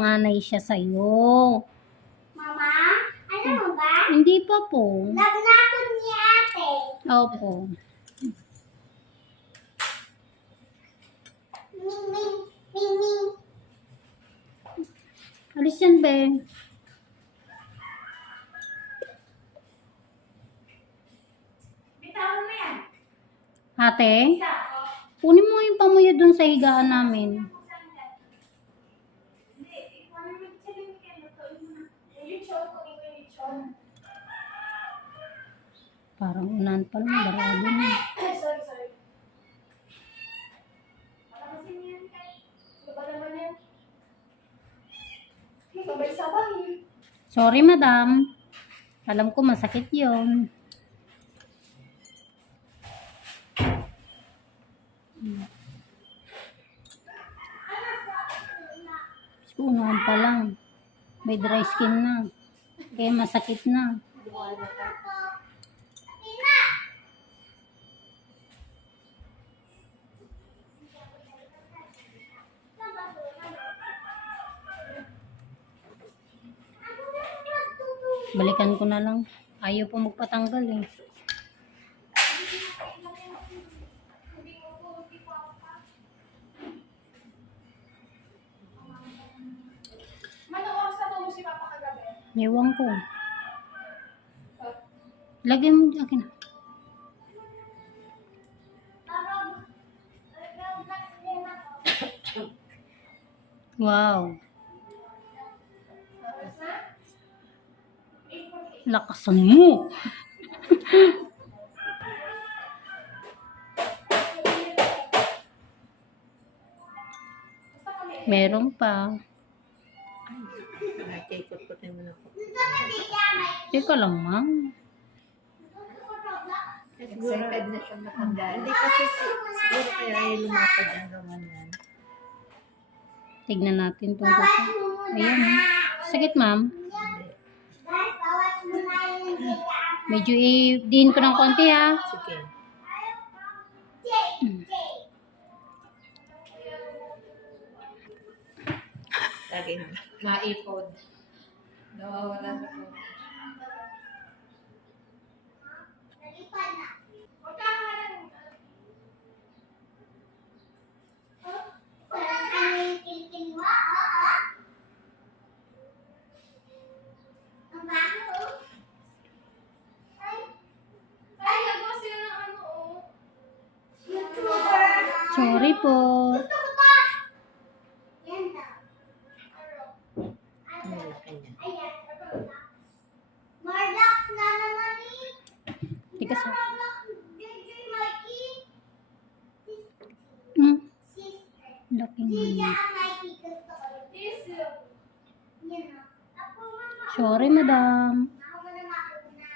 Nanay siya sa'yo. Mama, alam mo ba? Hindi pa po. Love na ako ni ate. Opo. Ming, ming, ming, ming. Alis yan, be. Bitawan mo yan. Ate, Isa, kunin mo yung pamuyo dun sa higaan namin. Hindi, ikaw na magsalim ka. Lutuin mo na. Yung lechon, kunin ko yung lechon. Parang unan pa lang, barado na. sorry, sorry. Palamasin mo yan, Kai. Ano ba naman yan? Sabay-sabay. Sorry, madam. Alam ko masakit yon. Unahan pa lang. May dry skin na. Kaya masakit na. Balikan ko na lang. Ayaw po magpatanggal eh. Manong oras na mo si Papa kagabi? Ewan ko. Lagyan mo akin. Wow. Lakasan mo. Meron pa. Teka lang, ma'am. Excited na siya matanggal. Hindi kasi si- siguro kaya ay lumapad ang gawan yan. Tignan natin itong buka. Ayan. oh. Sakit, ma'am. Medyo i-din ko ng konti, ha. Sige. Jay. Lagi na. Maipod. Nawawala na po. Nalipad na. Huwag ka halang. Walang ano yung kilikili mo, oo, oo. Ang baho, oh. Ay, Ay, nagawa sila ng ano, oh. YouTuber. Sorry po. Gusto ko to. Yan daw. Ano? Ano kanya? Ayan. Mardax na naman eh. Teka sa... Mardax, JJ Mikey. Hmm? Sister. Laki JJ nga. ang Mikey gusto ko. This, Yan o. Ako mama. Sorry, madam. Ako muna makuna.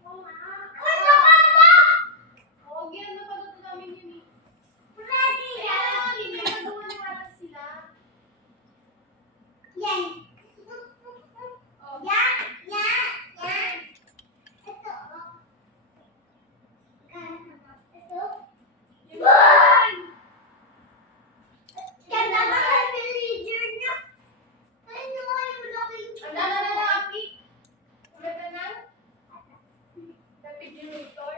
Ako mama. Ano ka ba? huwag yan. Napanood namin yun, eh. Ready Kaya yan. lang, hindi nagawa na parang sila. Yan. Oh. Yan. Yan. Yan. Ito. oh. Ito. Yun. Ganda ba ang villager niya? Ano yung malaking Ang dala na lang, Aki. Ulit na lang. Refrigerator.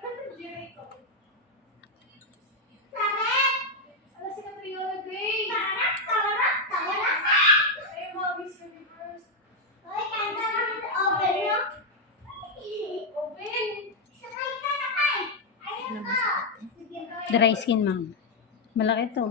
Refrigerator. Sarap! Ano si Catriona Gray? Sarap! Sarap! Sarap! Ay, mga Miss Universe. Hoy, kanta naman sa oven niyo. Open. Sakay ka, sakay! Ayun Ano ka! masakit? Sige, Dry skin, ma'am. Malaki to.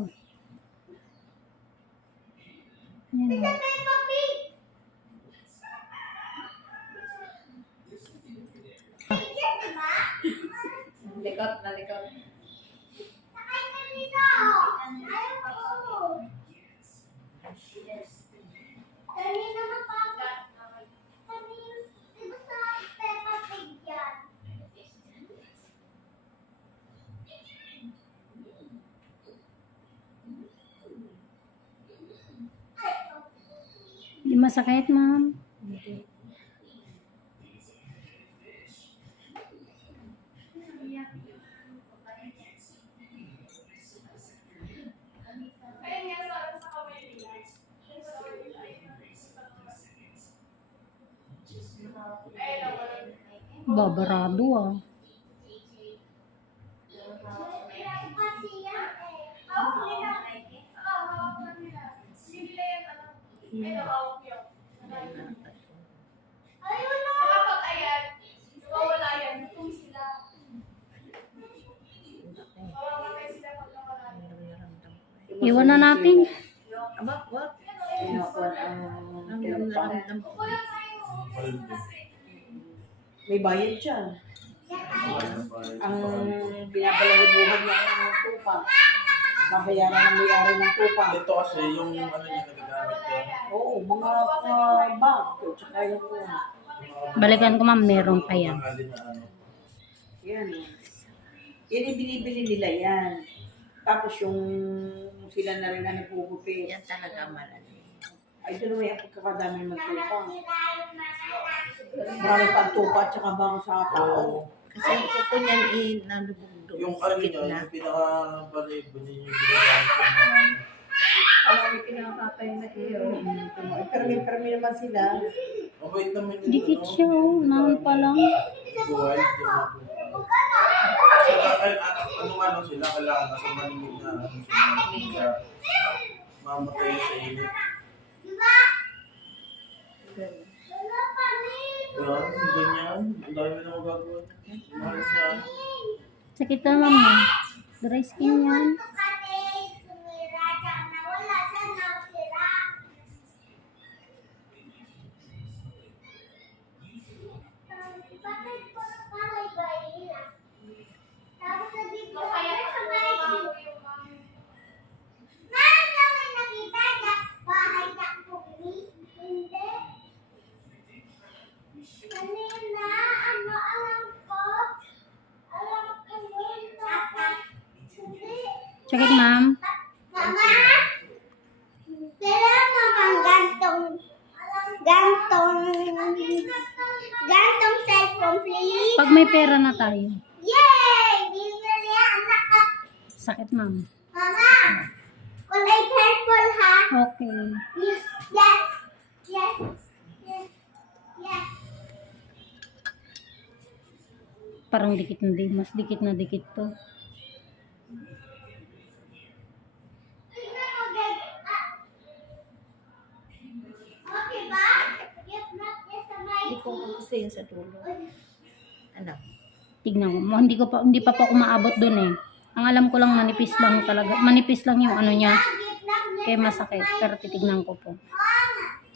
masakit, ma'am. Babarado ah. Iya. Yeah. Iwan na natin. Aba, what? Ang Ang naramdam ko. May bayad siya. Ang binabalahibuhan niya ng tupa. Babayaran ng may-ari ng tupa. Ito kasi yung ano niya nagagamit ko. Oo, mga uh, bag. Tsaka yung Balikan ko ma'am, meron pa yan. Ano. Yan. Yan yung binibili nila yan. Tapos yung sila na rin na nagugupit. Yan talaga malali. Ay, doon may pagkakadami ng tupa. Marami pang tupa at saka baka sa tao. Kasi ang kuko niyan eh, nalubog doon Yung ano niya, yung pinaka-balibo niya yung ginagamit. Alam mo, pinakakapay na iyo. Ay, Permi-permi naman sila. Mabait naman yun. Dikit ano, siya oh. Nahan pa lang. Buhay. Saka, al- ano sila, kailangan nasa malimit na ano sila. Kaya, mamatay sa init. Rin. Kaya, ganyan. Ang dami na magagawa. Mahal na. Sakit na ma'am eh. Dry skin yan. Kasi sumira siya na wala siya nasira. Bakit parang kalay-bay nila? Tapos sabi ko, kaya "Ay, sa bahay yung ko." mga Ma'am, kami nakita niya bahay sa kumi. Hindi. Kanina, ano alam ko? Alam ko yun. Tapos, hindi. Sakit ma'am. Mama, kailangan mo kang gantong, gantong, gantong cellphone, please. Pag may pera na tayo. Yay! Bibili anak ka. Sakit ma'am. Mama, kulay purple ha? Okay. Yes, yes, yes, yes, yes. Parang dikit na di. Mas dikit na dikit to. Mo. Ah. Ko kasi yun sa dulo. Anak. Tignan ko. Hindi ko pa hindi pa po umaabot doon eh. Ang alam ko lang manipis lang talaga. Manipis lang yung ano niya. Kaya masakit. Pero titignan ko po.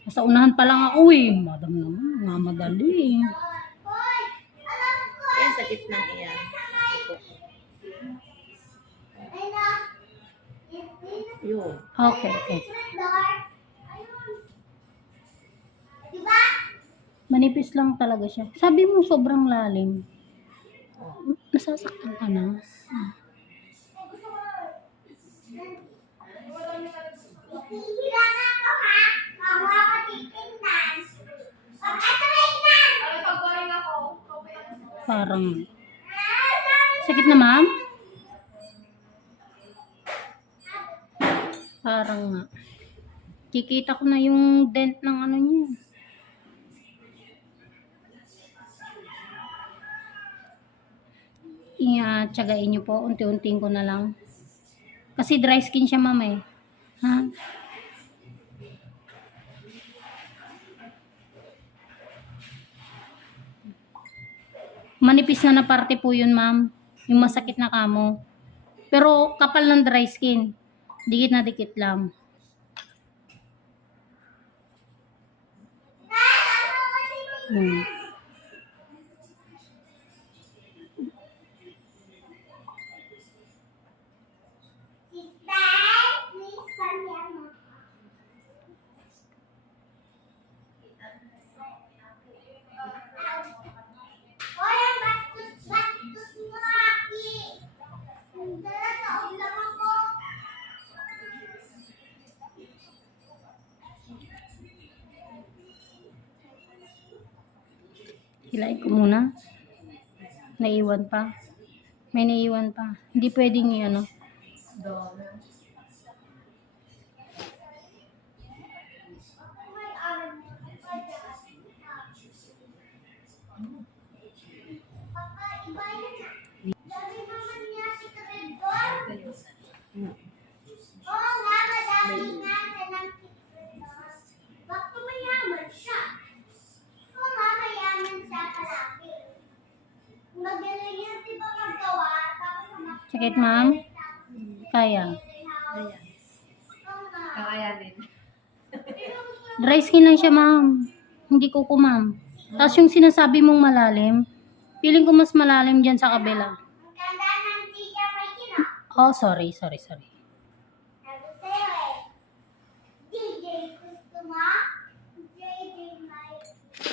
Nasa unahan pa lang ako eh. Madam naman. Mamadali. Hoy, alam ko. Yan sakit ng iyan. Yun. Okay, okay. Diba? Manipis lang talaga siya. Sabi mo sobrang lalim. Nasasaktan ka na. Hihilangan ko ha. Mawa ko titignan. Pag ito tignan. Ay, pag boring ako, okay lang sa Parang sakit na ma'am? Parang nga. Kikita ko na yung dent ng ano niya. Iya, niyo po. Unti-unting ko na lang. Kasi dry skin siya, ma'am eh. Ha? Manipis na na parte po yun, ma'am. Yung masakit na kamo. Pero kapal ng dry skin. Dikit na dikit lang. Hmm. Hilain ko muna. Naiwan pa. May naiwan pa. Hindi pwedeng i- ano. Masakit, ma'am? Kaya. Ayan. Kakayanin. Dry skin lang siya, ma'am. Hindi kuko, ma'am. Tapos yung sinasabi mong malalim, feeling ko mas malalim dyan sa kabila. Oh, sorry, sorry, sorry. Sabi sa'yo. DJ gusto mo? JJ Mikey.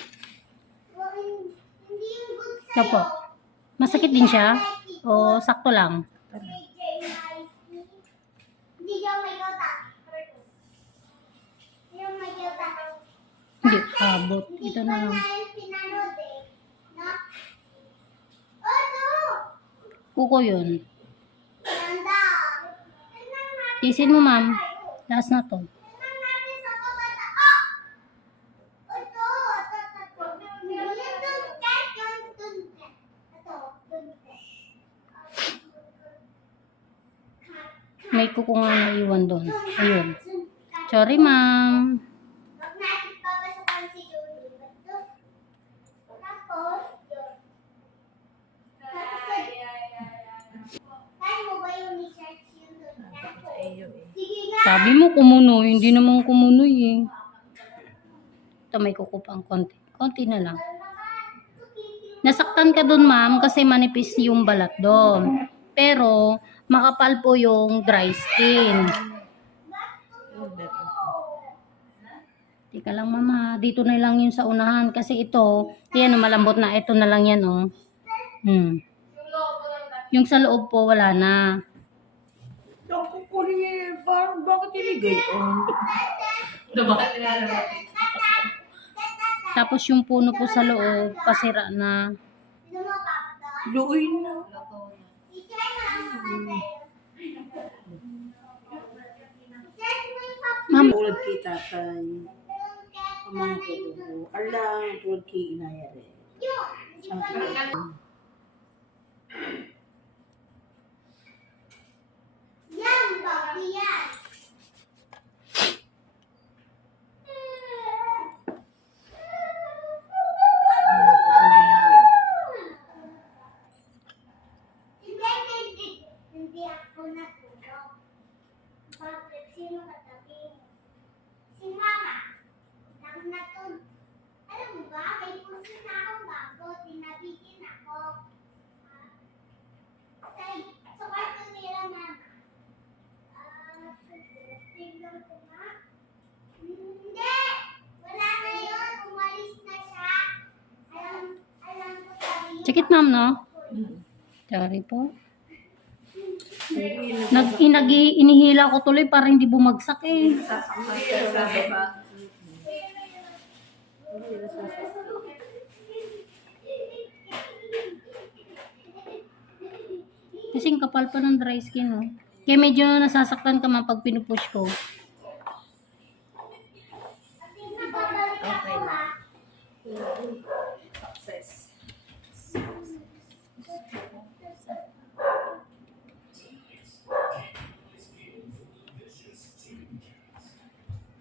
Well, hin- hindi yung good Ito po. sa'yo. Masakit din siya? O sakto lang? Hindi abot. Ito na lang. Kuko yun. Tisin mo, ma'am. Last na to. Tingnan natin sa kabata. Ah! Ito, ito, ito, ito. Yung tuntet, yung tuntet. Ito, tuntet. May kuko nga naiwan doon. Ayun. Tuntet. Sorry, ma'am. Huwag natin papasukan si Julie. Ito. Tapos, yun. Kaya mo ba yung research yung tuntet? Iyo eh. Sige nga. Sabi mo kumunoy, hindi naman kumunoy eh. Ito may kuko pang konti. Konti na lang. Nasaktan ka doon, ma'am, kasi manipis yung balat doon. Pero, makapal po yung dry skin. Tika lang, mama. Dito na lang yun sa unahan. Kasi ito, yan, malambot na. Ito na lang yan, oh. Hmm. Yung sa loob po, wala na. Naku, Korea, parang bakit iligay? Oh, Tapos yung puno po sa loob, pasira na. luoy na. Ma'am, Tulad kay tatay, pamangko ko. Alang, tulad kay inaya rin. Ang Yan, Bobby, yan. Hindi, hindi, hindi ako natulog. Bakit? Sino katabi mo? Si Mama. Nang natulog. Alam mo ba, may puso na akong bago. Tinabitin ako. Ah, Sa, sa kwarto nila, Mama. Ah, tingnan ko nga. Hindi! Wala na yun. Umalis na siya. Alam, alam ko sabi. Sakit, ma'am, no? Sorry po. Nag, inagi, inihila ko tuloy para hindi bumagsak eh. Kasi kapal pa ng dry skin, no? Kaya medyo nasasaktan ka man pag pinupush ko. Okay na. Success.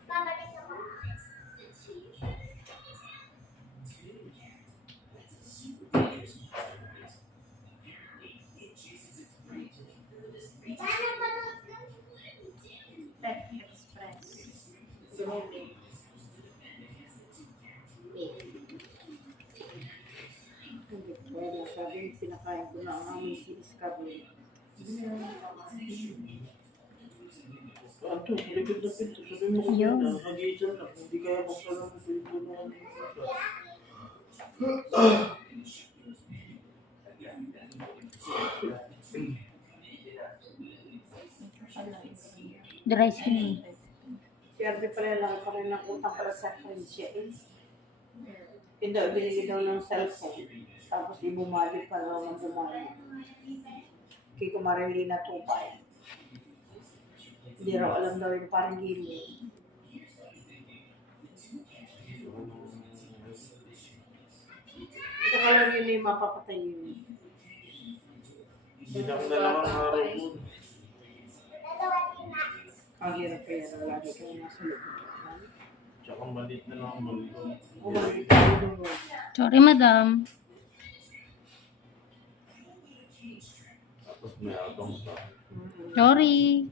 Babalik ako. Sana manood ka. Pet Express. Kaya sabi, ko na ang amoy si Scarlett. Ato, likod na pinto. Sabi mo ko na, nag-iisa na. Hindi kaya buksan ang pinto na ano. Dry skin. Siyempre pala lang pa rin ang utang para sa French eh. Hindi binili daw ng cellphone. Tapos ibumali pa raw ng bumali. Kay Kumarilina Tupay. Hindi raw alam daw yung parang gini. Ito ka lang yun yung mapapatay yun. Hindi na ako dalawang araw tina. Ang hirap kaya na lagi kayo nasa loob. Tsaka maliit na lang ang. Bumalik doon. Sorry, madam. Tapos may abang pa. Sorry.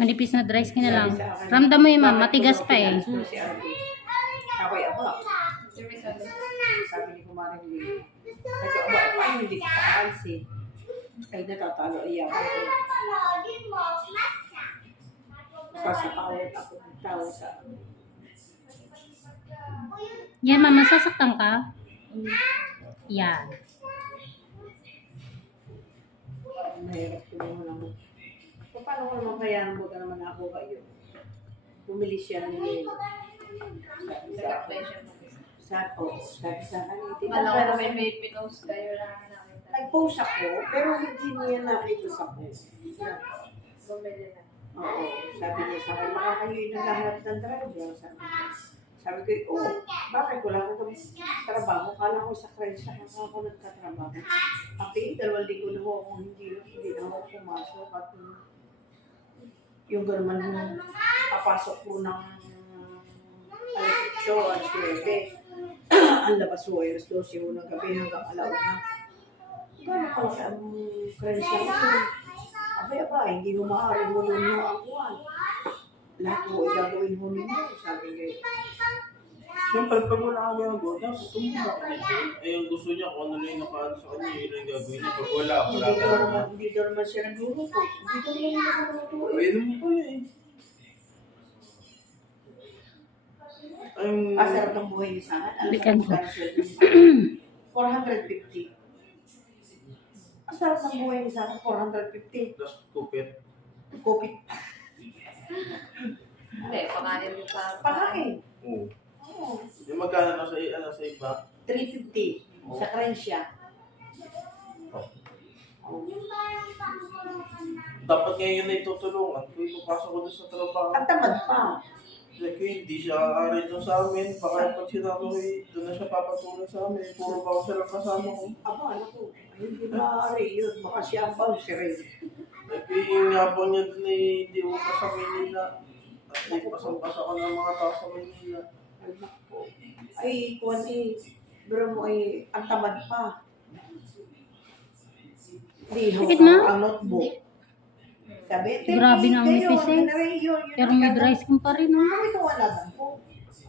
Manipis na dry skin na lang. Ramdam mo yun, ma'am. Matigas pa eh. Si Arby. Sabi, ni Kumaring Lili. Sabi ko, aba, paano hindi ko pakansin? Ay, natatalo iya ako. Ako ng tao sa Yan, ma'am. Masasaktan ka? Yan. Mahirap naman ako. So, paano ko naman kaya naman ka naman ako kayo? Bumili siya. Sabi sa. Sa, oh, sabi sa akin, "Tita, Kala ko may may pinost kayo lang nakita. Nag-post ako, pero hindi niya nakita sa post. Bumili na. Oo, sabi niya sa akin, baka kayo yung naghahanap ng driver. Sabi, niya. Sabi ko, oh, bakit wala ko itong trabaho? Kala ko sa Crenshaw na ako nagkatrabaho. Happy, dalawang linggo na akong hindi, hindi na ako pumasok. At yung gano'n man papasok ko ng alas 8 at 9. ang labas ko ay alas 12 ho ng gabi hanggang alaw na. Gano'n pala sa ang Crenshaw ko. Abay, abay, hindi mo maaari mo nun yung akuan. Lahat mo ay gagawin mo ninyo, sabi niya. Siyempre, pag wala kang ginagawa, dapat tumula ka nito. Eh, yung gusto niya, kung ano na yung nakaano sa kanya, yun ang gagawin niya. Pag wala, wala Hindi ka naman, hindi daw naman siya nagluluto. Hindi daw naman nagluluto eh. Ayun naman pala eh. Ang... Ang sarap ng buhay ni Sana. Ang Bikan sarap ng sweldo ni Sana. 450. Ang sarap ng buhay ni Sana, 450. Plus kupit. Kopit, Hindi, pakain mo pa. pakain. Oo. Oo. Yung magkano na sa, ano, sa iba? 350 sa Crenshaw. Oh. Oh. Dapat ngayon na itutulungan. Kung ipapasok ko doon sa trabaho. Ang tamad pa. Like, hindi siya aarin doon sa amin. Baka pag sinabi ko, eh, doon na siya papatulong sa amin. Puro ba lang kasama ko. Aba, alam ko. Hindi maaari yun. Baka siya ang bouncer eh. Like, yung yabang niya doon eh, hindi mo pa sa Manila. At may pasang-pasa ko ng mga tao sa Manila. Ay, kuwan eh. Pero mo ay, ang tamad pa. Hindi, Sakit, ang notebook. Sabi, Grabe na ang nipis eh. Pero may dry skin pa rin. Kami ko wala lang po.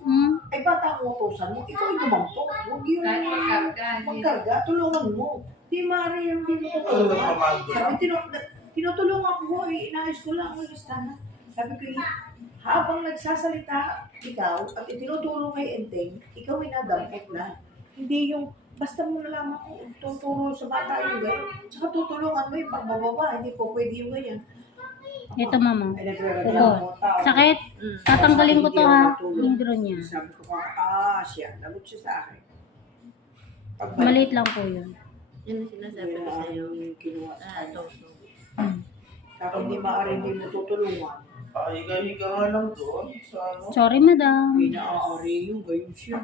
Hmm? Ay, bata ang utosan mo. Ikaw ay dumampok. Huwag yung Kahit magkarga. hindi- magkarga. Tulungan mo. Di maaari yung di mo Ano na pamando Sabi, lang? Tinu- tinutulungan ko, eh, inayos ko lang ang listahan. Sabi ko, eh, habang nagsasalita ikaw at itinutulong kay Enteng, ikaw ay nadampot na. Hindi yung, basta mo na lang ako tuturo sa bata yung gano'n. Tsaka tutulungan mo yung pagbababa, hindi po pwede yung ganyan. Ito, mama. Ay, tao. Sakit. Mm. Tatanggalin ko to, ha. Tulong. Indro niya. Sabi ko, ah, siya, lagot siya sa akin. Pagbalik, Maliit lang po yun. Yun ang sinasabi ko sa'yo. yung kinuha sa Ah. Saka hindi maaari hindi mo tutulungan. Pahiga-higa nga lang doon sa ano. Sorry, madam. Hindi naaari yung gayon siya.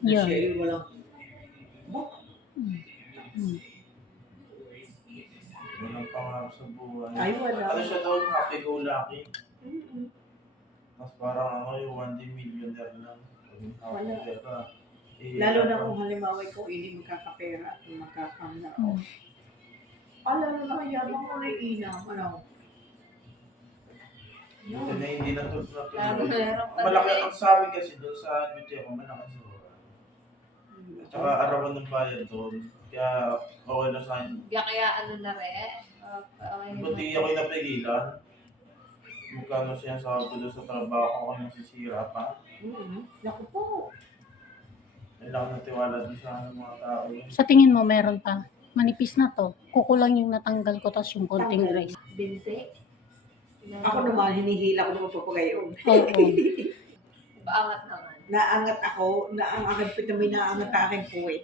Yun. siya ay walang, Bak, Walang pangarap sa buhay. Ay, wala. Ano siya doon? Happy go lucky. mm-mm. Tapos parang ano yung 1 day millionaire lang. Wala. Pera. Eh, Lalo na ano, kung halimbawa ikaw hindi magkakapera at magkakamna. Hmm. Ah, lalo na kaya bang mo na inam, ano? Buti na hindi na to Lalo pa Malaki ang sabi kasi doon sa duty ako, malaki sa Tsaka arawan ng bayan doon. Kaya okay na sa akin. Kaya kaya ano na rin. Uh, okay na. Buti ako'y napigilan. Magkano siya sa ko doon sa trabaho ko, ako nasisira pa. Mm-mm. Naku po. Kailangan ng tiwala doon sa mga tao. yun. Sa tingin mo, meron pa. Manipis na to. Kukulang yung natanggal ko, tas yung konting dry. Binti. Ako naman, hinihila ko naman papagayon. Oo. Paangat naman. Naangat ako, naangat pa may naangat ang aking puwet.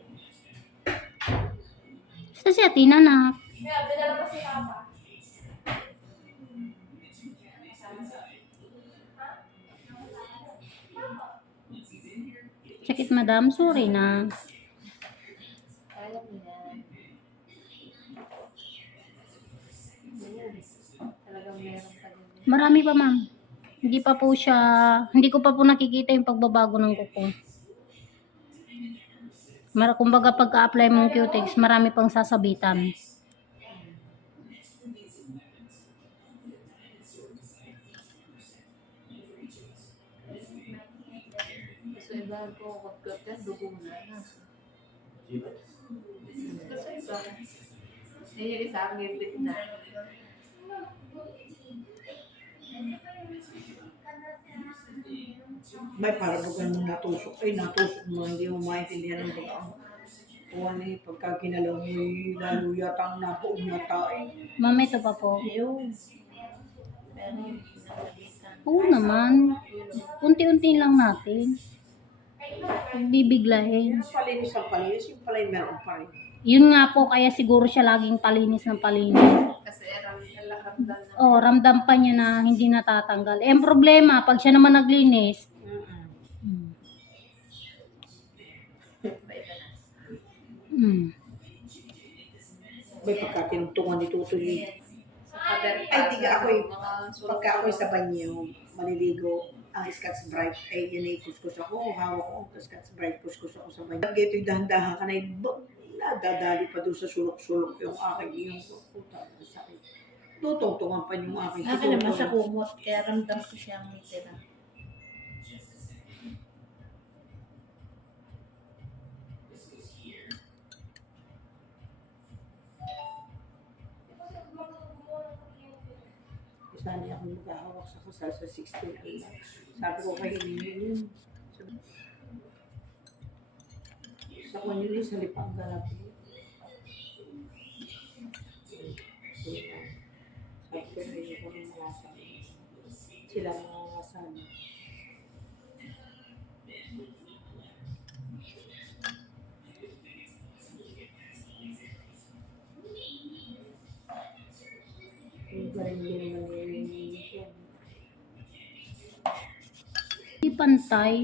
Sa si Atina na. Kaya, dinala pa si Papa. Sakit, madam. Sorry na. Kaya mo Marami pa, ma'am. Hindi pa po siya, hindi ko pa po nakikita yung pagbabago ng kuko. Mar kumbaga pagka-apply mong cutex, marami pang sasabitan. Kasi iba ko yan, dugo na? Kasi iba. Eh, isa ang gipit na. May para bukan mo natusok. Ay, natusok mo. Hindi mo maintindihan ng baga. O ano eh, pagka ginalaw mo, eh, lalo yata ang napoon yata eh. Mama, ito pa po. Yun. Oo naman. Unti-unti lang natin. Bibiglahin. Yung palinis ang palinis, yung pala yung meron pa rin. Yun nga po, kaya siguro siya laging palinis ng palinis. Kasi nalakamdam na. Oh, ramdam pa niya na hindi natatanggal. Eh, ang problema, pag siya naman naglinis, hmm, na. hmm, May pagka tinungtungan ni pader Ay, tiga ako eh. Pagka ako'y sa banyo, maliligo, ang Scotch Brite, ay yun ay kuskus ako, hawak ko, ang Scotch Brite, kuskus ako sa banyo. Pag ito'y dahan-dahan ka na, nadadali pa doon sa sulok-sulok yung aking yung puta, ang sakit. Tutungtungan pa yung aking Akin naman sa kumot, kaya ramdam ko siyang tira. Isa niya akong maghahawak sa kasal sa 16 Allah. Sabi ko kay Nini yun. Sa kanya yun, sa lipang galap yun. Sabi ko hindi ko nang malasan. Sila nangangasan. Yung pa rin din naman nililinis yan. hindi pantay.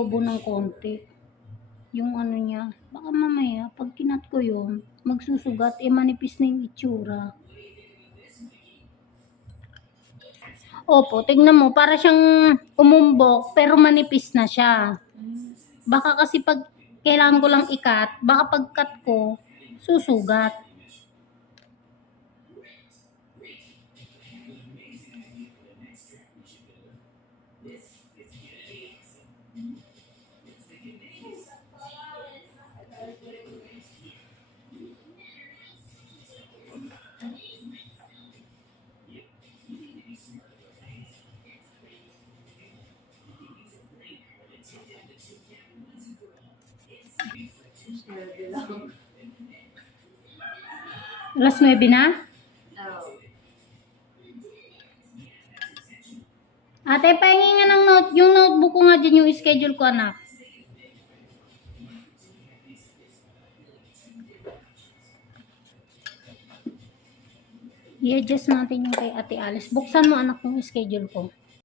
Lobo ng konti. Yung ano niya. Baka mamaya, pag kinat ko yun, magsusugat, eh manipis na yung itsura. Opo, tignan mo, para siyang umumbok, pero manipis na siya. Baka kasi pag kailangan ko lang ikat, baka pag cut ko, susugat. Sabi Alas 9 na? Oo. Ate, pahingi nga ng note. Yung notebook ko nga dyan yung schedule ko, anak. I-adjust natin yung kay Ate Alice. Buksan mo, anak, yung schedule ko.